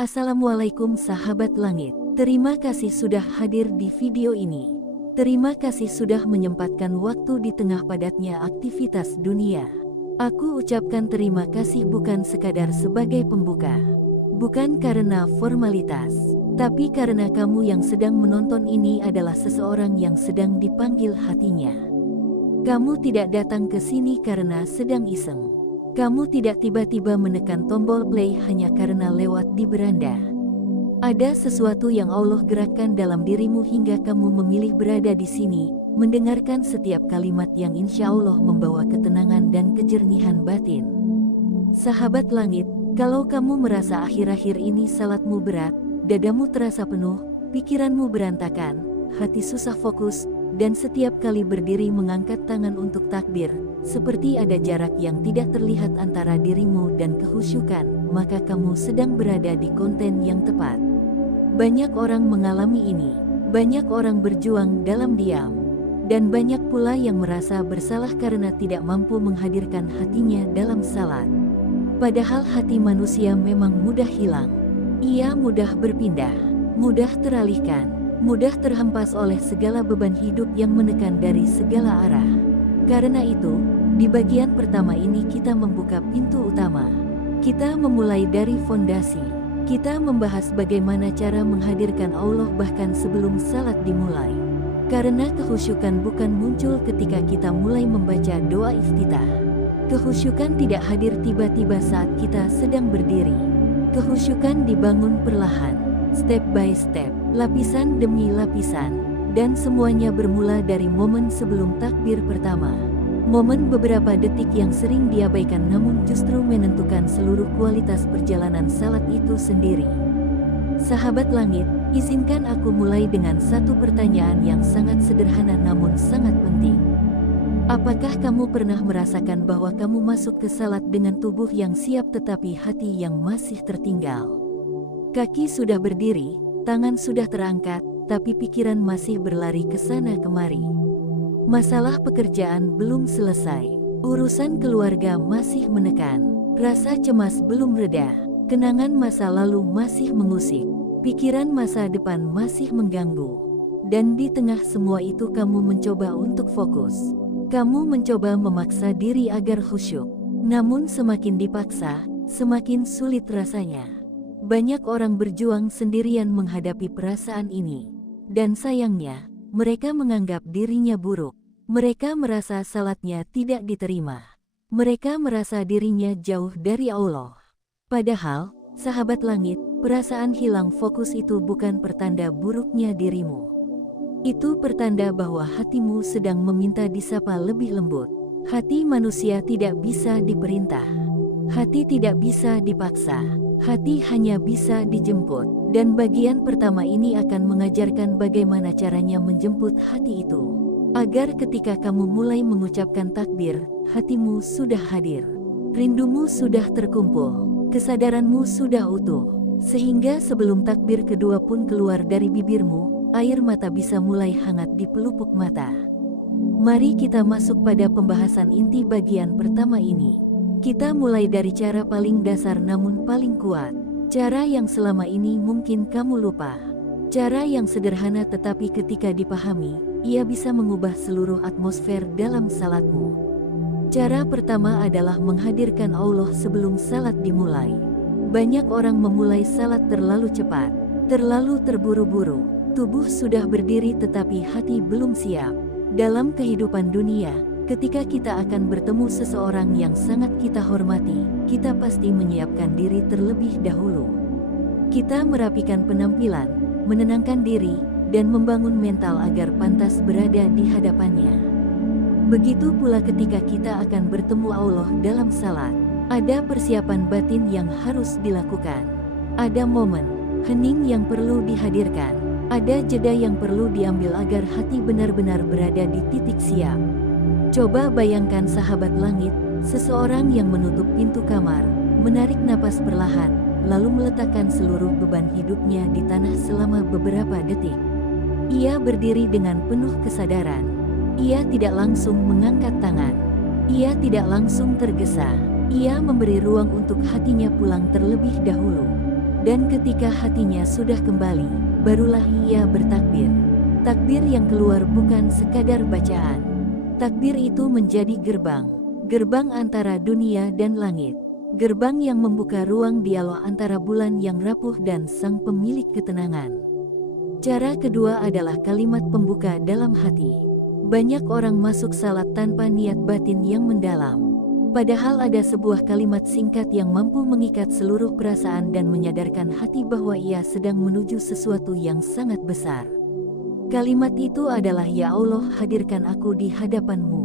Assalamualaikum sahabat langit. Terima kasih sudah hadir di video ini. Terima kasih sudah menyempatkan waktu di tengah padatnya aktivitas dunia. Aku ucapkan terima kasih bukan sekadar sebagai pembuka. Bukan karena formalitas, tapi karena kamu yang sedang menonton ini adalah seseorang yang sedang dipanggil hatinya. Kamu tidak datang ke sini karena sedang iseng. Kamu tidak tiba-tiba menekan tombol play hanya karena lewat di beranda. Ada sesuatu yang Allah gerakkan dalam dirimu hingga kamu memilih berada di sini, mendengarkan setiap kalimat yang insya Allah membawa ketenangan dan kejernihan batin. Sahabat langit, kalau kamu merasa akhir-akhir ini salatmu berat, dadamu terasa penuh, pikiranmu berantakan, hati susah fokus, dan setiap kali berdiri mengangkat tangan untuk takbir, seperti ada jarak yang tidak terlihat antara dirimu dan kehusyukan, maka kamu sedang berada di konten yang tepat. Banyak orang mengalami ini, banyak orang berjuang dalam diam, dan banyak pula yang merasa bersalah karena tidak mampu menghadirkan hatinya dalam salat. Padahal hati manusia memang mudah hilang, ia mudah berpindah, mudah teralihkan, mudah terhempas oleh segala beban hidup yang menekan dari segala arah. Karena itu, di bagian pertama ini kita membuka pintu utama. Kita memulai dari fondasi. Kita membahas bagaimana cara menghadirkan Allah bahkan sebelum salat dimulai. Karena kehusyukan bukan muncul ketika kita mulai membaca doa iftitah. Kehusyukan tidak hadir tiba-tiba saat kita sedang berdiri. Kehusyukan dibangun perlahan, step by step, lapisan demi lapisan, dan semuanya bermula dari momen sebelum takbir pertama. Momen beberapa detik yang sering diabaikan namun justru menentukan seluruh kualitas perjalanan salat itu sendiri. Sahabat langit, izinkan aku mulai dengan satu pertanyaan yang sangat sederhana namun sangat penting. Apakah kamu pernah merasakan bahwa kamu masuk ke salat dengan tubuh yang siap tetapi hati yang masih tertinggal? Kaki sudah berdiri, tangan sudah terangkat, tapi pikiran masih berlari ke sana kemari. Masalah pekerjaan belum selesai, urusan keluarga masih menekan, rasa cemas belum reda, kenangan masa lalu masih mengusik, pikiran masa depan masih mengganggu. Dan di tengah semua itu kamu mencoba untuk fokus. Kamu mencoba memaksa diri agar khusyuk. Namun semakin dipaksa, semakin sulit rasanya. Banyak orang berjuang sendirian menghadapi perasaan ini. Dan sayangnya, mereka menganggap dirinya buruk. Mereka merasa salatnya tidak diterima. Mereka merasa dirinya jauh dari Allah. Padahal, sahabat langit, perasaan hilang fokus itu bukan pertanda buruknya dirimu. Itu pertanda bahwa hatimu sedang meminta disapa lebih lembut. Hati manusia tidak bisa diperintah. Hati tidak bisa dipaksa. Hati hanya bisa dijemput. Dan bagian pertama ini akan mengajarkan bagaimana caranya menjemput hati itu. Agar ketika kamu mulai mengucapkan takbir, hatimu sudah hadir. Rindumu sudah terkumpul. Kesadaranmu sudah utuh. Sehingga sebelum takbir kedua pun keluar dari bibirmu, air mata bisa mulai hangat di pelupuk mata. Mari kita masuk pada pembahasan inti bagian pertama ini. Kita mulai dari cara paling dasar namun paling kuat. Cara yang selama ini mungkin kamu lupa. Cara yang sederhana tetapi ketika dipahami, ia bisa mengubah seluruh atmosfer dalam salatmu. Cara pertama adalah menghadirkan Allah sebelum salat dimulai. Banyak orang memulai salat terlalu cepat, terlalu terburu-buru. Tubuh sudah berdiri tetapi hati belum siap. Dalam kehidupan dunia, ketika kita akan bertemu seseorang yang sangat kita hormati, kita pasti menyiapkan diri terlebih dahulu. Kita merapikan penampilan, menenangkan diri, dan membangun mental agar pantas berada di hadapannya. Begitu pula ketika kita akan bertemu Allah dalam salat, ada persiapan batin yang harus dilakukan. Ada momen hening yang perlu dihadirkan. Ada jeda yang perlu diambil agar hati benar-benar berada di titik siap. Coba bayangkan sahabat langit, seseorang yang menutup pintu kamar, menarik napas perlahan, lalu meletakkan seluruh beban hidupnya di tanah selama beberapa detik. Ia berdiri dengan penuh kesadaran. Ia tidak langsung mengangkat tangan. Ia tidak langsung tergesa. Ia memberi ruang untuk hatinya pulang terlebih dahulu. Dan ketika hatinya sudah kembali, barulah ia bertakbir. Takbir yang keluar bukan sekadar bacaan. Takbir itu menjadi gerbang antara dunia dan langit. Gerbang yang membuka ruang dialog antara bulan yang rapuh dan sang pemilik ketenangan. Cara kedua adalah kalimat pembuka dalam hati. Banyak orang masuk salat tanpa niat batin yang mendalam. Padahal ada sebuah kalimat singkat yang mampu mengikat seluruh perasaan dan menyadarkan hati bahwa ia sedang menuju sesuatu yang sangat besar. Kalimat itu adalah, "Ya Allah, hadirkan aku di hadapan-Mu."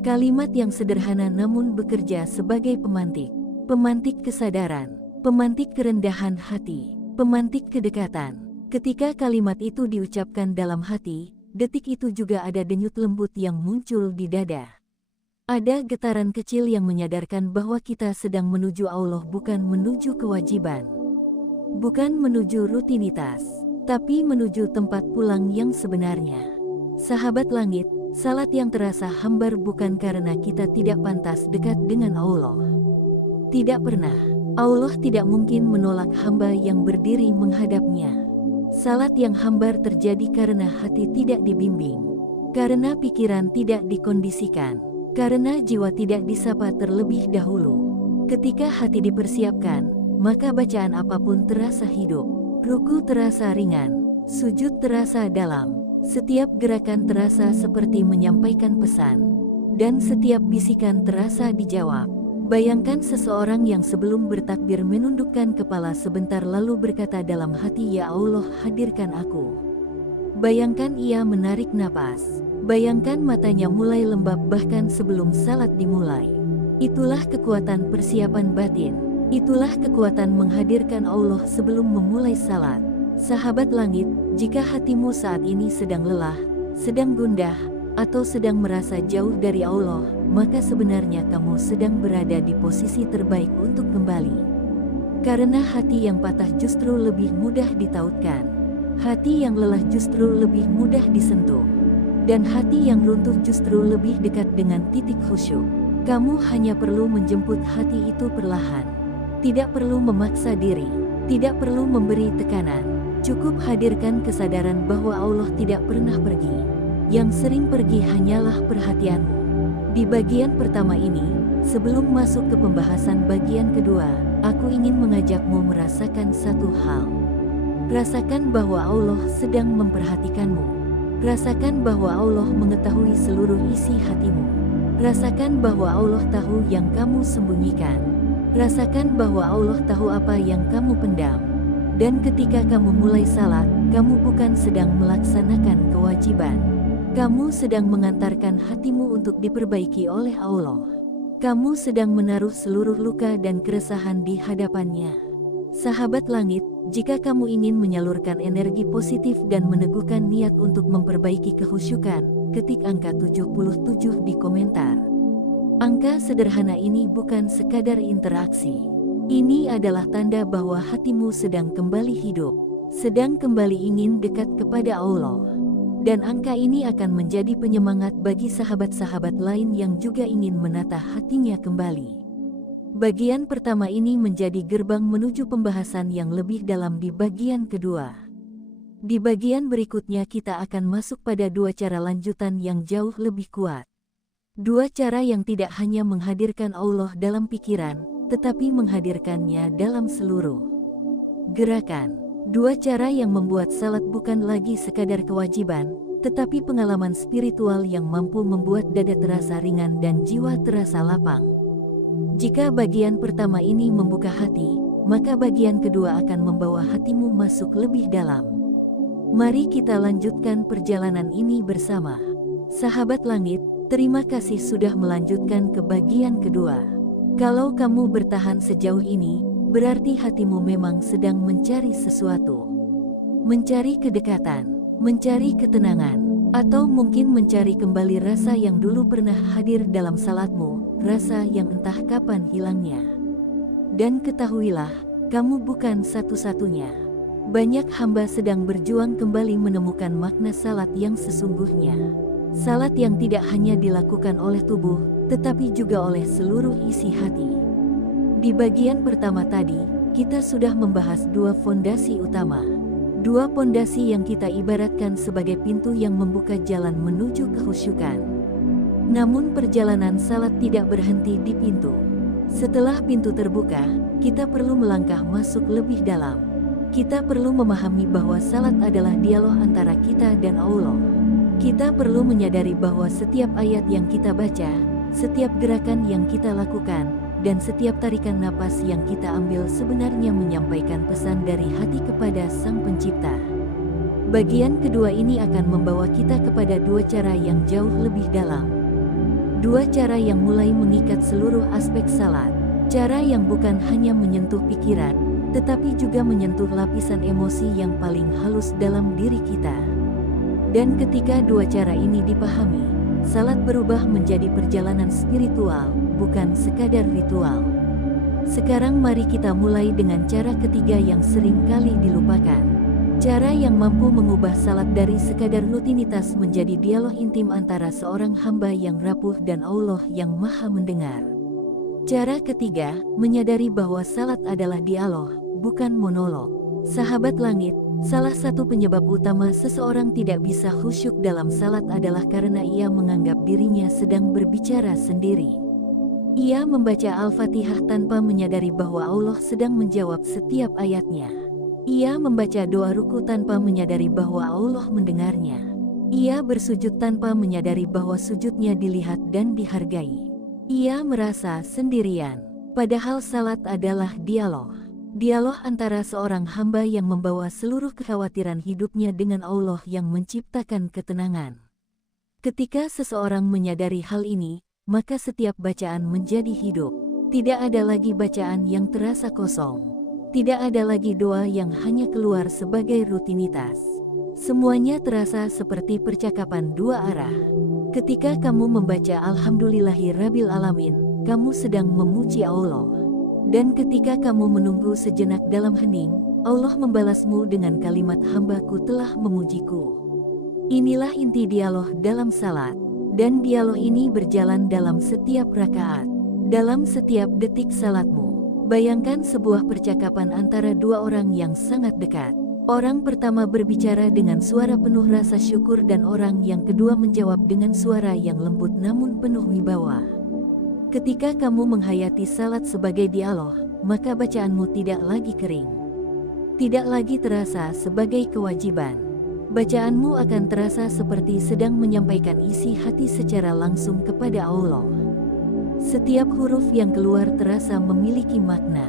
Kalimat yang sederhana namun bekerja sebagai pemantik kesadaran, pemantik kerendahan hati, pemantik kedekatan. Ketika kalimat itu diucapkan dalam hati, detik itu juga ada denyut lembut yang muncul di dada. Ada getaran kecil yang menyadarkan bahwa kita sedang menuju Allah, bukan menuju kewajiban, bukan menuju rutinitas, tapi menuju tempat pulang yang sebenarnya. Sahabat langit, salat yang terasa hambar bukan karena kita tidak pantas dekat dengan Allah. Tidak pernah. Allah tidak mungkin menolak hamba yang berdiri menghadapnya. Salat yang hambar terjadi karena hati tidak dibimbing, karena pikiran tidak dikondisikan, karena jiwa tidak disapa terlebih dahulu. Ketika hati dipersiapkan, maka bacaan apapun terasa hidup. Ruku terasa ringan, sujud terasa dalam, setiap gerakan terasa seperti menyampaikan pesan, dan setiap bisikan terasa dijawab. Bayangkan seseorang yang sebelum bertakbir menundukkan kepala sebentar lalu berkata dalam hati, "Ya Allah, hadirkan aku." Bayangkan ia menarik napas. Bayangkan matanya mulai lembab bahkan sebelum salat dimulai. Itulah kekuatan persiapan batin. Itulah kekuatan menghadirkan Allah sebelum memulai salat. Sahabat langit, jika hatimu saat ini sedang lelah, sedang gundah, atau sedang merasa jauh dari Allah, maka sebenarnya kamu sedang berada di posisi terbaik untuk kembali. Karena hati yang patah justru lebih mudah ditautkan. Hati yang lelah justru lebih mudah disentuh. Dan hati yang runtuh justru lebih dekat dengan titik khusyuk. Kamu hanya perlu menjemput hati itu perlahan. Tidak perlu memaksa diri. Tidak perlu memberi tekanan. Cukup hadirkan kesadaran bahwa Allah tidak pernah pergi. Yang sering pergi hanyalah perhatianmu. Di bagian pertama ini, sebelum masuk ke pembahasan bagian kedua, aku ingin mengajakmu merasakan satu hal. Rasakan bahwa Allah sedang memperhatikanmu. Rasakan bahwa Allah mengetahui seluruh isi hatimu. Rasakan bahwa Allah tahu yang kamu sembunyikan. Rasakan bahwa Allah tahu apa yang kamu pendam. Dan ketika kamu mulai salat, kamu bukan sedang melaksanakan kewajiban. Kamu sedang mengantarkan hatimu untuk diperbaiki oleh Allah. Kamu sedang menaruh seluruh luka dan keresahan di hadapannya. Sahabat langit, jika kamu ingin menyalurkan energi positif dan meneguhkan niat untuk memperbaiki kehusyukan, ketik angka 77 di komentar. Angka sederhana ini bukan sekadar interaksi. Ini adalah tanda bahwa hatimu sedang kembali hidup, sedang kembali ingin dekat kepada Allah. Dan angka ini akan menjadi penyemangat bagi sahabat-sahabat lain yang juga ingin menata hatinya kembali. Bagian pertama ini menjadi gerbang menuju pembahasan yang lebih dalam di bagian kedua. Di bagian berikutnya kita akan masuk pada dua cara lanjutan yang jauh lebih kuat. Dua cara yang tidak hanya menghadirkan Allah dalam pikiran, tetapi menghadirkannya dalam seluruh gerakan. Dua cara yang membuat salat bukan lagi sekadar kewajiban, tetapi pengalaman spiritual yang mampu membuat dada terasa ringan dan jiwa terasa lapang. Jika bagian pertama ini membuka hati, maka bagian kedua akan membawa hatimu masuk lebih dalam. Mari kita lanjutkan perjalanan ini bersama. Sahabat langit, terima kasih sudah melanjutkan ke bagian kedua. Kalau kamu bertahan sejauh ini, berarti hatimu memang sedang mencari sesuatu. Mencari kedekatan, mencari ketenangan, atau mungkin mencari kembali rasa yang dulu pernah hadir dalam salatmu, rasa yang entah kapan hilangnya. Dan ketahuilah, kamu bukan satu-satunya. Banyak hamba sedang berjuang kembali menemukan makna salat yang sesungguhnya. Salat yang tidak hanya dilakukan oleh tubuh, tetapi juga oleh seluruh isi hati. Di bagian pertama tadi, kita sudah membahas dua fondasi utama. Dua fondasi yang kita ibaratkan sebagai pintu yang membuka jalan menuju kehusyukan. Namun perjalanan salat tidak berhenti di pintu. Setelah pintu terbuka, kita perlu melangkah masuk lebih dalam. Kita perlu memahami bahwa salat adalah dialog antara kita dan Allah. Kita perlu menyadari bahwa setiap ayat yang kita baca, setiap gerakan yang kita lakukan, dan setiap tarikan napas yang kita ambil sebenarnya menyampaikan pesan dari hati kepada Sang Pencipta. Bagian kedua ini akan membawa kita kepada dua cara yang jauh lebih dalam. Dua cara yang mulai mengikat seluruh aspek salat. Cara yang bukan hanya menyentuh pikiran, tetapi juga menyentuh lapisan emosi yang paling halus dalam diri kita. Dan ketika dua cara ini dipahami, salat berubah menjadi perjalanan spiritual, bukan sekadar ritual. Sekarang mari kita mulai dengan cara ketiga yang sering kali dilupakan. Cara yang mampu mengubah salat dari sekadar rutinitas menjadi dialog intim antara seorang hamba yang rapuh dan Allah yang Maha Mendengar. Cara ketiga, menyadari bahwa salat adalah dialog, bukan monolog. Sahabat langit, salah satu penyebab utama seseorang tidak bisa khusyuk dalam salat adalah karena ia menganggap dirinya sedang berbicara sendiri. Ia membaca Al-Fatihah tanpa menyadari bahwa Allah sedang menjawab setiap ayatnya. Ia membaca doa ruku tanpa menyadari bahwa Allah mendengarnya. Ia bersujud tanpa menyadari bahwa sujudnya dilihat dan dihargai. Ia merasa sendirian, padahal salat adalah dialog. Dialog antara seorang hamba yang membawa seluruh kekhawatiran hidupnya dengan Allah yang menciptakan ketenangan. Ketika seseorang menyadari hal ini, maka setiap bacaan menjadi hidup. Tidak ada lagi bacaan yang terasa kosong. Tidak ada lagi doa yang hanya keluar sebagai rutinitas. Semuanya terasa seperti percakapan dua arah. Ketika kamu membaca Alhamdulillahirabbil alamin, kamu sedang memuji Allah. Dan ketika kamu menunggu sejenak dalam hening, Allah membalasmu dengan kalimat hambaku telah memujiku. Inilah inti dialog dalam salat. Dan dialog ini berjalan dalam setiap rakaat, dalam setiap detik salatmu. Bayangkan sebuah percakapan antara dua orang yang sangat dekat. Orang pertama berbicara dengan suara penuh rasa syukur dan orang yang kedua menjawab dengan suara yang lembut namun penuh wibawa. Ketika kamu menghayati salat sebagai dialog, maka bacaanmu tidak lagi kering. Tidak lagi terasa sebagai kewajiban. Bacaanmu akan terasa seperti sedang menyampaikan isi hati secara langsung kepada Allah. Setiap huruf yang keluar terasa memiliki makna.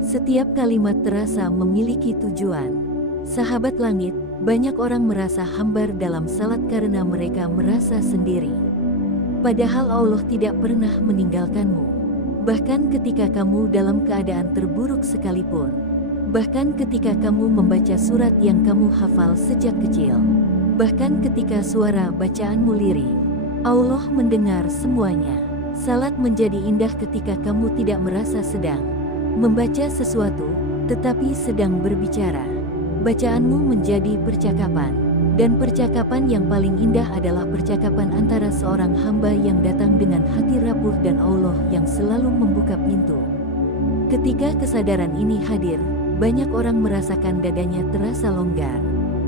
Setiap kalimat terasa memiliki tujuan. Sahabat langit, banyak orang merasa hambar dalam salat karena mereka merasa sendiri. Padahal Allah tidak pernah meninggalkanmu. Bahkan ketika kamu dalam keadaan terburuk sekalipun. Bahkan ketika kamu membaca surat yang kamu hafal sejak kecil. Bahkan ketika suara bacaanmu lirih. Allah mendengar semuanya. Salat menjadi indah ketika kamu tidak merasa sedang membaca sesuatu, tetapi sedang berbicara. Bacaanmu menjadi percakapan, dan percakapan yang paling indah adalah percakapan antara seorang hamba yang datang dengan hati rapuh dan Allah yang selalu membuka pintu. Ketika kesadaran ini hadir, banyak orang merasakan dadanya terasa longgar.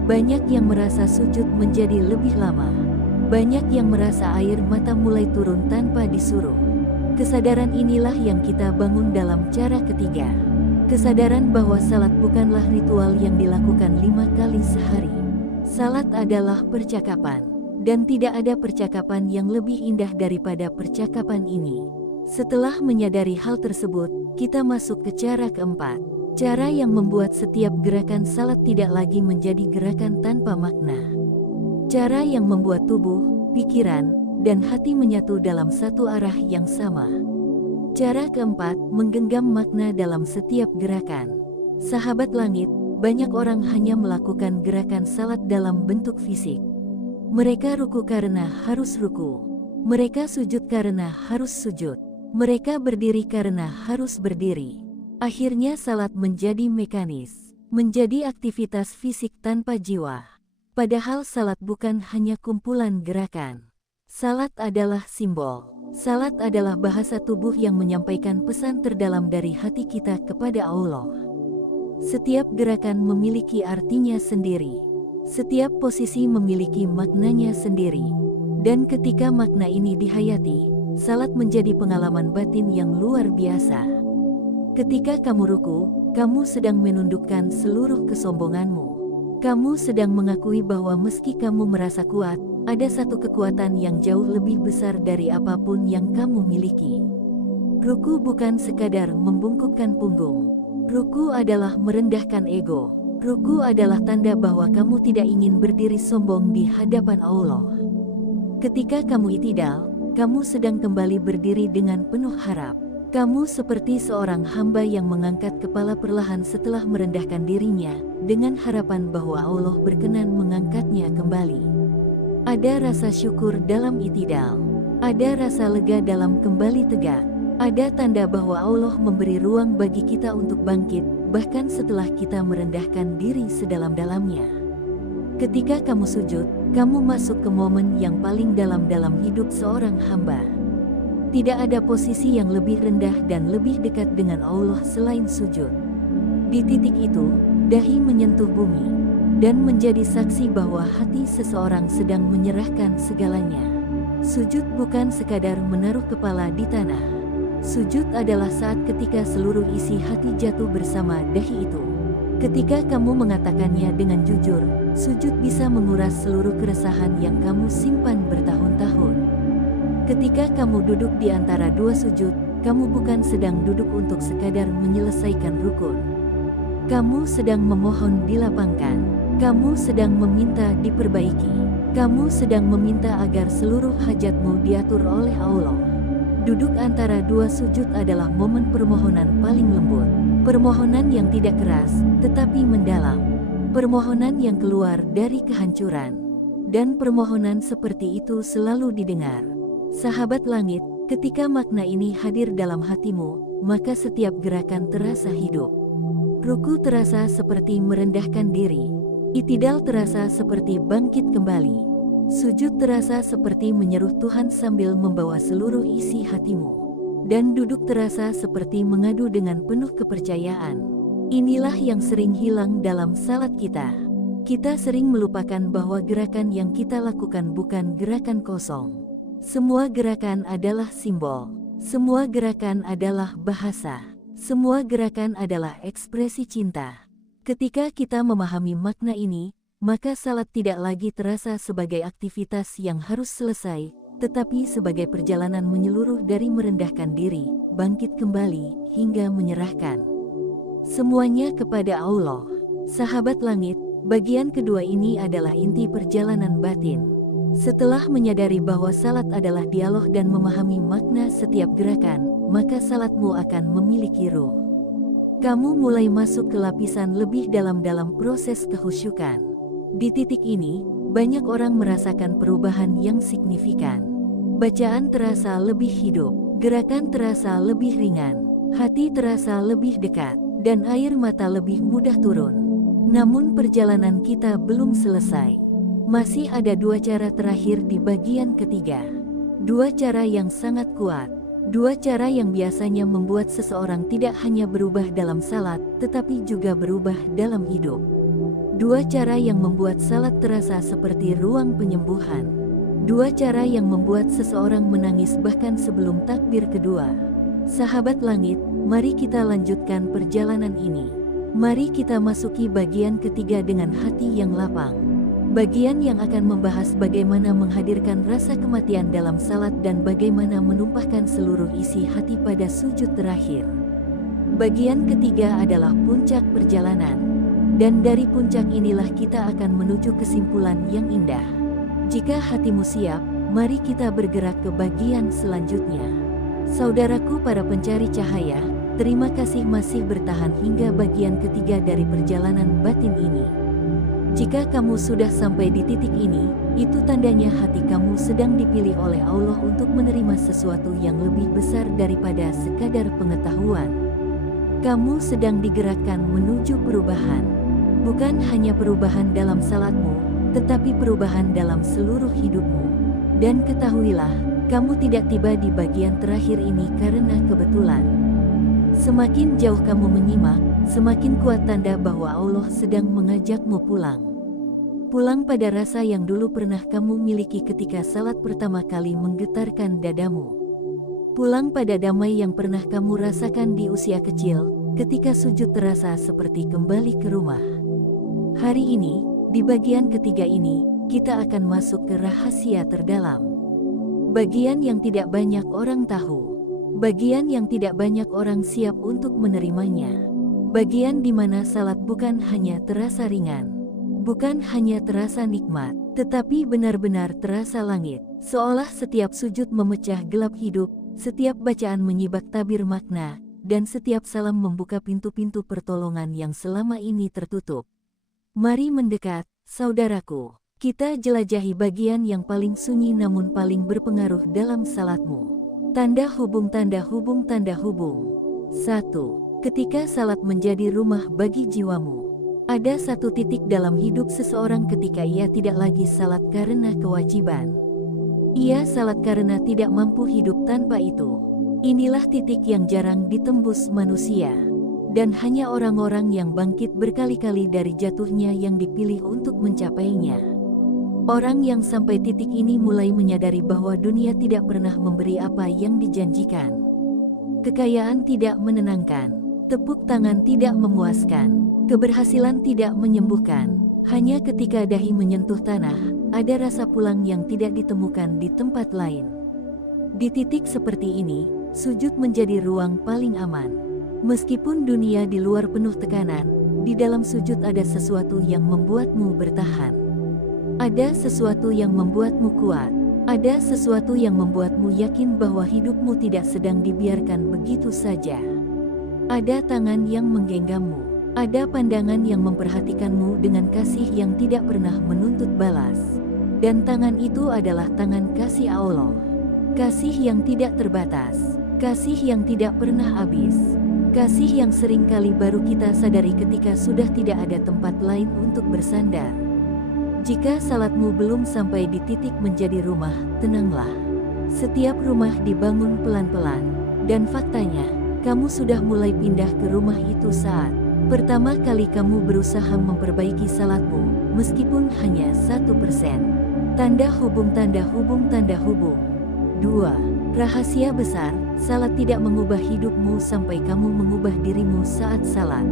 Banyak yang merasa sujud menjadi lebih lama. Banyak yang merasa air mata mulai turun tanpa disuruh. Kesadaran inilah yang kita bangun dalam cara ketiga. Kesadaran bahwa salat bukanlah ritual yang dilakukan 5 kali sehari. Salat adalah percakapan, dan tidak ada percakapan yang lebih indah daripada percakapan ini. Setelah menyadari hal tersebut, kita masuk ke cara keempat. Cara yang membuat setiap gerakan salat tidak lagi menjadi gerakan tanpa makna. Cara yang membuat tubuh, pikiran, dan hati menyatu dalam satu arah yang sama. Cara keempat, menggenggam makna dalam setiap gerakan. Sahabat langit, banyak orang hanya melakukan gerakan salat dalam bentuk fisik. Mereka ruku karena harus ruku. Mereka sujud karena harus sujud. Mereka berdiri karena harus berdiri. Akhirnya salat menjadi mekanis, menjadi aktivitas fisik tanpa jiwa. Padahal salat bukan hanya kumpulan gerakan. Salat adalah simbol. Salat adalah bahasa tubuh yang menyampaikan pesan terdalam dari hati kita kepada Allah. Setiap gerakan memiliki artinya sendiri. Setiap posisi memiliki maknanya sendiri. Dan ketika makna ini dihayati, salat menjadi pengalaman batin yang luar biasa. Ketika kamu ruku, kamu sedang menundukkan seluruh kesombonganmu. Kamu sedang mengakui bahwa meski kamu merasa kuat, ada satu kekuatan yang jauh lebih besar dari apapun yang kamu miliki. Ruku bukan sekadar membungkukkan punggung. Ruku adalah merendahkan ego. Ruku adalah tanda bahwa kamu tidak ingin berdiri sombong di hadapan Allah. Ketika kamu itidal, kamu sedang kembali berdiri dengan penuh harap. Kamu seperti seorang hamba yang mengangkat kepala perlahan setelah merendahkan dirinya, dengan harapan bahwa Allah berkenan mengangkatnya kembali. Ada rasa syukur dalam itidal. Ada rasa lega dalam kembali tegak. Ada tanda bahwa Allah memberi ruang bagi kita untuk bangkit, bahkan setelah kita merendahkan diri sedalam-dalamnya. Ketika kamu sujud, kamu masuk ke momen yang paling dalam hidup seorang hamba. Tidak ada posisi yang lebih rendah dan lebih dekat dengan Allah selain sujud. Di titik itu, dahi menyentuh bumi, dan menjadi saksi bahwa hati seseorang sedang menyerahkan segalanya. Sujud bukan sekadar menaruh kepala di tanah. Sujud adalah saat ketika seluruh isi hati jatuh bersama dahi itu. Ketika kamu mengatakannya dengan jujur, sujud bisa menguras seluruh keresahan yang kamu simpan bertahun-tahun. Ketika kamu duduk di antara dua sujud, kamu bukan sedang duduk untuk sekadar menyelesaikan rukun. Kamu sedang memohon dilapangkan. Kamu sedang meminta diperbaiki. Kamu sedang meminta agar seluruh hajatmu diatur oleh Allah. Duduk antara dua sujud adalah momen permohonan paling lembut. Permohonan yang tidak keras, tetapi mendalam. Permohonan yang keluar dari kehancuran. Dan permohonan seperti itu selalu didengar. Sahabat langit, ketika makna ini hadir dalam hatimu, maka setiap gerakan terasa hidup. Ruku terasa seperti merendahkan diri. Itidal terasa seperti bangkit kembali. Sujud terasa seperti menyeru Tuhan sambil membawa seluruh isi hatimu. Dan duduk terasa seperti mengadu dengan penuh kepercayaan. Inilah yang sering hilang dalam salat kita. Kita sering melupakan bahwa gerakan yang kita lakukan bukan gerakan kosong. Semua gerakan adalah simbol. Semua gerakan adalah bahasa. Semua gerakan adalah ekspresi cinta. Ketika kita memahami makna ini, maka salat tidak lagi terasa sebagai aktivitas yang harus selesai, tetapi sebagai perjalanan menyeluruh dari merendahkan diri, bangkit kembali, hingga menyerahkan semuanya kepada Allah. Sahabat langit, bagian kedua ini adalah inti perjalanan batin. Setelah menyadari bahwa salat adalah dialog dan memahami makna setiap gerakan, maka salatmu akan memiliki ruh. Kamu mulai masuk ke lapisan lebih dalam proses kehusyukan. Di titik ini, banyak orang merasakan perubahan yang signifikan. Bacaan terasa lebih hidup, gerakan terasa lebih ringan, hati terasa lebih dekat, dan air mata lebih mudah turun. Namun perjalanan kita belum selesai. Masih ada dua cara terakhir di bagian ketiga. Dua cara yang sangat kuat. Dua cara yang biasanya membuat seseorang tidak hanya berubah dalam salat, tetapi juga berubah dalam hidup. Dua cara yang membuat salat terasa seperti ruang penyembuhan. Dua cara yang membuat seseorang menangis bahkan sebelum takbir kedua. Sahabat langit, mari kita lanjutkan perjalanan ini. Mari kita masuki bagian ketiga dengan hati yang lapang. Bagian yang akan membahas bagaimana menghadirkan rasa kematian dalam salat dan bagaimana menumpahkan seluruh isi hati pada sujud terakhir. Bagian ketiga adalah puncak perjalanan. Dan dari puncak inilah kita akan menuju kesimpulan yang indah. Jika hatimu siap, mari kita bergerak ke bagian selanjutnya. Saudaraku para pencari cahaya, terima kasih masih bertahan hingga bagian ketiga dari perjalanan batin ini. Jika kamu sudah sampai di titik ini, itu tandanya hati kamu sedang dipilih oleh Allah untuk menerima sesuatu yang lebih besar daripada sekadar pengetahuan. Kamu sedang digerakkan menuju perubahan. Bukan hanya perubahan dalam salatmu, tetapi perubahan dalam seluruh hidupmu. Dan ketahuilah, kamu tidak tiba di bagian terakhir ini karena kebetulan. Semakin jauh kamu menyimak, semakin kuat tanda bahwa Allah sedang mengajakmu pulang. Pulang pada rasa yang dulu pernah kamu miliki ketika salat pertama kali menggetarkan dadamu. Pulang pada damai yang pernah kamu rasakan di usia kecil, ketika sujud terasa seperti kembali ke rumah. Hari ini, di bagian ketiga ini, kita akan masuk ke rahasia terdalam. Bagian yang tidak banyak orang tahu. Bagian yang tidak banyak orang siap untuk menerimanya. Bagian di mana salat bukan hanya terasa ringan. Bukan hanya terasa nikmat, tetapi benar-benar terasa langit. Seolah setiap sujud memecah gelap hidup, setiap bacaan menyibak tabir makna, dan setiap salam membuka pintu-pintu pertolongan yang selama ini tertutup. Mari mendekat, saudaraku. Kita jelajahi bagian yang paling sunyi namun paling berpengaruh dalam salatmu. Tanda hubung tanda hubung tanda hubung. 1. Ketika salat menjadi rumah bagi jiwamu. Ada satu titik dalam hidup seseorang ketika ia tidak lagi salat karena kewajiban. Ia salat karena tidak mampu hidup tanpa itu. Inilah titik yang jarang ditembus manusia. Dan hanya orang-orang yang bangkit berkali-kali dari jatuhnya yang dipilih untuk mencapainya. Orang yang sampai titik ini mulai menyadari bahwa dunia tidak pernah memberi apa yang dijanjikan. Kekayaan tidak menenangkan. Tepuk tangan tidak memuaskan. Keberhasilan tidak menyembuhkan. Hanya ketika dahi menyentuh tanah, ada rasa pulang yang tidak ditemukan di tempat lain. Di titik seperti ini, sujud menjadi ruang paling aman. Meskipun dunia di luar penuh tekanan, di dalam sujud ada sesuatu yang membuatmu bertahan. Ada sesuatu yang membuatmu kuat. Ada sesuatu yang membuatmu yakin bahwa hidupmu tidak sedang dibiarkan begitu saja. Ada tangan yang menggenggammu. Ada pandangan yang memperhatikanmu dengan kasih yang tidak pernah menuntut balas. Dan tangan itu adalah tangan kasih Allah. Kasih yang tidak terbatas. Kasih yang tidak pernah habis. Kasih yang seringkali baru kita sadari ketika sudah tidak ada tempat lain untuk bersandar. Jika salatmu belum sampai di titik menjadi rumah, tenanglah. Setiap rumah dibangun pelan-pelan. Dan faktanya, kamu sudah mulai pindah ke rumah itu saat pertama kali kamu berusaha memperbaiki salatmu, meskipun hanya 1%. Tanda hubung tanda hubung tanda hubung. 2. Rahasia besar, salat tidak mengubah hidupmu sampai kamu mengubah dirimu saat salat.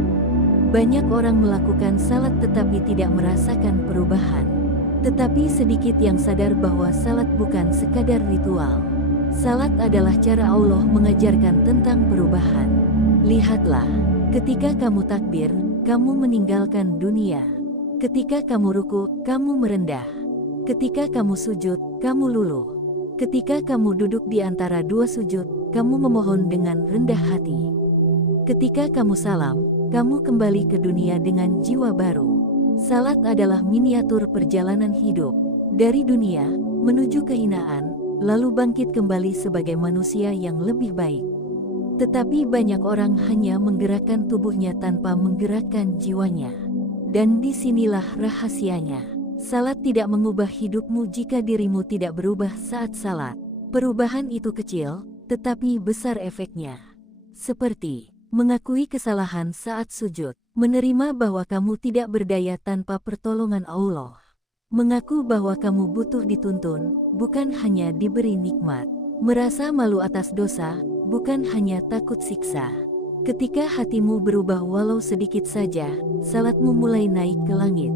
Banyak orang melakukan salat tetapi tidak merasakan perubahan. Tetapi sedikit yang sadar bahwa salat bukan sekadar ritual. Salat adalah cara Allah mengajarkan tentang perubahan. Lihatlah. Ketika kamu takbir, kamu meninggalkan dunia. Ketika kamu ruku, kamu merendah. Ketika kamu sujud, kamu luluh. Ketika kamu duduk di antara dua sujud, kamu memohon dengan rendah hati. Ketika kamu salam, kamu kembali ke dunia dengan jiwa baru. Salat adalah miniatur perjalanan hidup. Dari dunia, menuju kehinaan, lalu bangkit kembali sebagai manusia yang lebih baik. Tetapi banyak orang hanya menggerakkan tubuhnya tanpa menggerakkan jiwanya. Dan disinilah rahasianya. Salat tidak mengubah hidupmu jika dirimu tidak berubah saat salat. Perubahan itu kecil, tetapi besar efeknya. Seperti mengakui kesalahan saat sujud, menerima bahwa kamu tidak berdaya tanpa pertolongan Allah. Mengaku bahwa kamu butuh dituntun, bukan hanya diberi nikmat. Merasa malu atas dosa, bukan hanya takut siksa. Ketika hatimu berubah walau sedikit saja, salatmu mulai naik ke langit.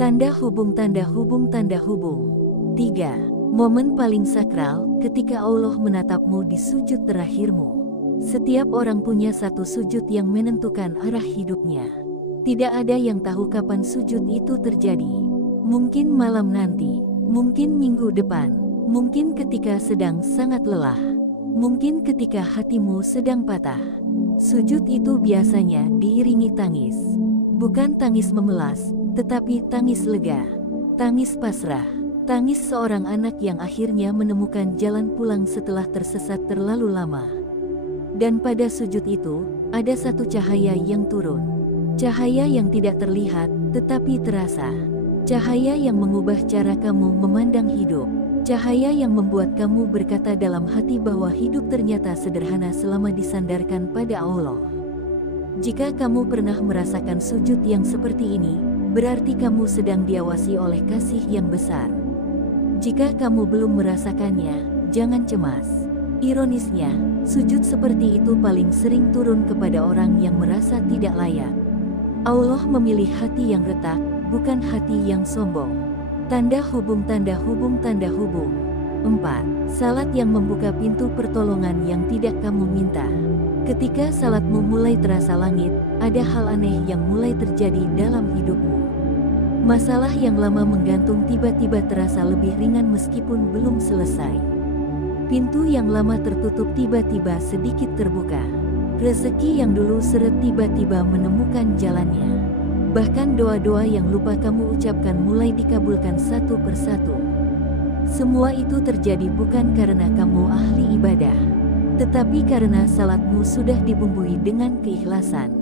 Tanda hubung tanda hubung tanda hubung. 3. Momen paling sakral, ketika Allah menatapmu di sujud terakhirmu. Setiap orang punya satu sujud yang menentukan arah hidupnya. Tidak ada yang tahu kapan sujud itu terjadi. Mungkin malam nanti, mungkin minggu depan, mungkin ketika sedang sangat lelah. Mungkin ketika hatimu sedang patah. Sujud itu biasanya diiringi tangis. Bukan tangis memelas, tetapi tangis lega. Tangis pasrah. Tangis seorang anak yang akhirnya menemukan jalan pulang setelah tersesat terlalu lama. Dan pada sujud itu, ada satu cahaya yang turun. Cahaya yang tidak terlihat, tetapi terasa. Cahaya yang mengubah cara kamu memandang hidup. Cahaya yang membuat kamu berkata dalam hati bahwa hidup ternyata sederhana selama disandarkan pada Allah. Jika kamu pernah merasakan sujud yang seperti ini, berarti kamu sedang diawasi oleh kasih yang besar. Jika kamu belum merasakannya, jangan cemas. Ironisnya, sujud seperti itu paling sering turun kepada orang yang merasa tidak layak. Allah memilih hati yang retak, bukan hati yang sombong. Tanda hubung. 4. Salat yang membuka pintu pertolongan yang tidak kamu minta. Ketika salatmu mulai terasa langit, ada hal aneh yang mulai terjadi dalam hidupmu. Masalah yang lama menggantung tiba-tiba terasa lebih ringan meskipun belum selesai. Pintu yang lama tertutup tiba-tiba sedikit terbuka. Rezeki yang dulu seret tiba-tiba menemukan jalannya. Bahkan doa-doa yang lupa kamu ucapkan mulai dikabulkan satu persatu. Semua itu terjadi bukan karena kamu ahli ibadah, tetapi karena salatmu sudah dibumbui dengan keikhlasan.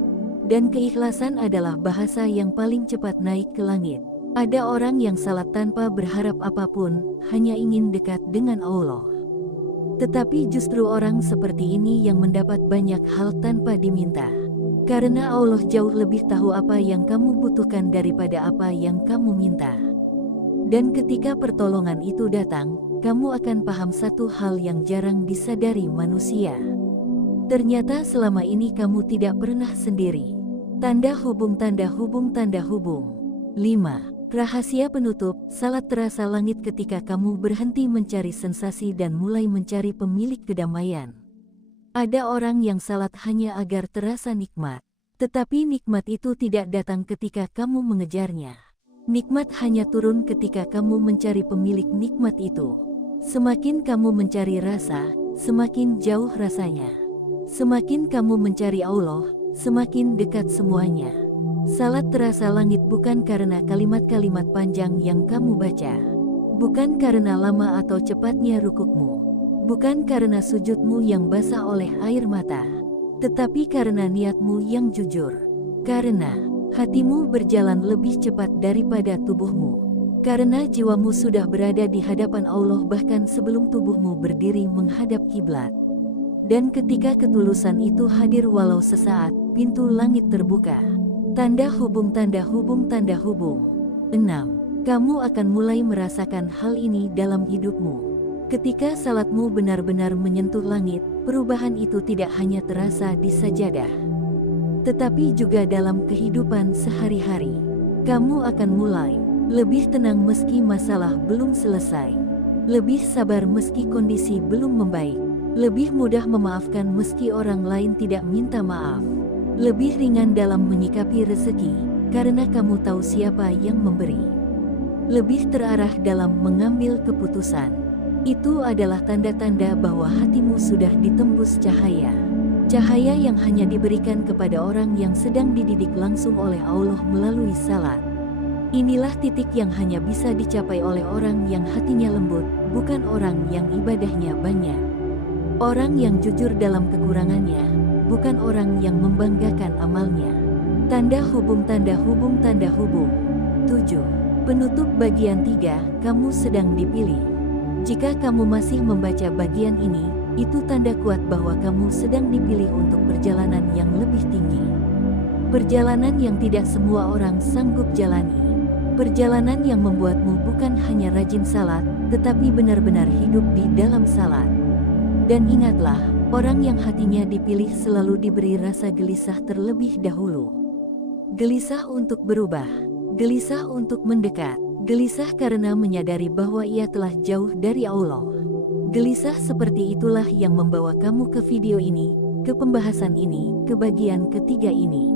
Dan keikhlasan adalah bahasa yang paling cepat naik ke langit. Ada orang yang salat tanpa berharap apapun, hanya ingin dekat dengan Allah. Tetapi justru orang seperti ini yang mendapat banyak hal tanpa diminta. Karena Allah jauh lebih tahu apa yang kamu butuhkan daripada apa yang kamu minta. Dan ketika pertolongan itu datang, kamu akan paham satu hal yang jarang disadari manusia. Ternyata selama ini kamu tidak pernah sendiri. Tanda hubung. 5. Rahasia penutup, salat terasa langit ketika kamu berhenti mencari sensasi dan mulai mencari pemilik kedamaian. Ada orang yang salat hanya agar terasa nikmat. Tetapi nikmat itu tidak datang ketika kamu mengejarnya. Nikmat hanya turun ketika kamu mencari pemilik nikmat itu. Semakin kamu mencari rasa, semakin jauh rasanya. Semakin kamu mencari Allah, semakin dekat semuanya. Salat terasa langit bukan karena kalimat-kalimat panjang yang kamu baca. Bukan karena lama atau cepatnya rukukmu. Bukan karena sujudmu yang basah oleh air mata. Tetapi karena niatmu yang jujur. Karena hatimu berjalan lebih cepat daripada tubuhmu. Karena jiwamu sudah berada di hadapan Allah bahkan sebelum tubuhmu berdiri menghadap kiblat. Dan ketika ketulusan itu hadir walau sesaat, pintu langit terbuka. Tanda hubung. 6. Kamu akan mulai merasakan hal ini dalam hidupmu. Ketika salatmu benar-benar menyentuh langit, perubahan itu tidak hanya terasa di sajadah, tetapi juga dalam kehidupan sehari-hari. Kamu akan mulai lebih tenang meski masalah belum selesai, lebih sabar meski kondisi belum membaik, lebih mudah memaafkan meski orang lain tidak minta maaf, lebih ringan dalam menyikapi rezeki, karena kamu tahu siapa yang memberi, lebih terarah dalam mengambil keputusan. Itu adalah tanda-tanda bahwa hatimu sudah ditembus cahaya. Cahaya yang hanya diberikan kepada orang yang sedang dididik langsung oleh Allah melalui salat. Inilah titik yang hanya bisa dicapai oleh orang yang hatinya lembut, bukan orang yang ibadahnya banyak. Orang yang jujur dalam kekurangannya, bukan orang yang membanggakan amalnya. Tanda hubung. 7. Penutup bagian 3, kamu sedang dipilih. Jika kamu masih membaca bagian ini, itu tanda kuat bahwa kamu sedang dipilih untuk perjalanan yang lebih tinggi. Perjalanan yang tidak semua orang sanggup jalani. Perjalanan yang membuatmu bukan hanya rajin salat, tetapi benar-benar hidup di dalam salat. Dan ingatlah, orang yang hatinya dipilih selalu diberi rasa gelisah terlebih dahulu. Gelisah untuk berubah, gelisah untuk mendekat, gelisah karena menyadari bahwa ia telah jauh dari Allah. Gelisah seperti itulah yang membawa kamu ke video ini, ke pembahasan ini, ke bagian ketiga ini.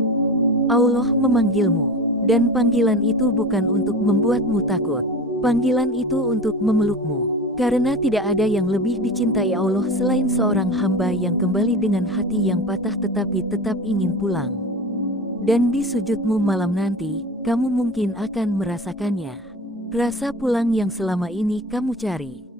Allah memanggilmu. Dan panggilan itu bukan untuk membuatmu takut. Panggilan itu untuk memelukmu. Karena tidak ada yang lebih dicintai Allah selain seorang hamba yang kembali dengan hati yang patah tetapi tetap ingin pulang. Dan di sujudmu malam nanti, kamu mungkin akan merasakannya. Rasa pulang yang selama ini kamu cari.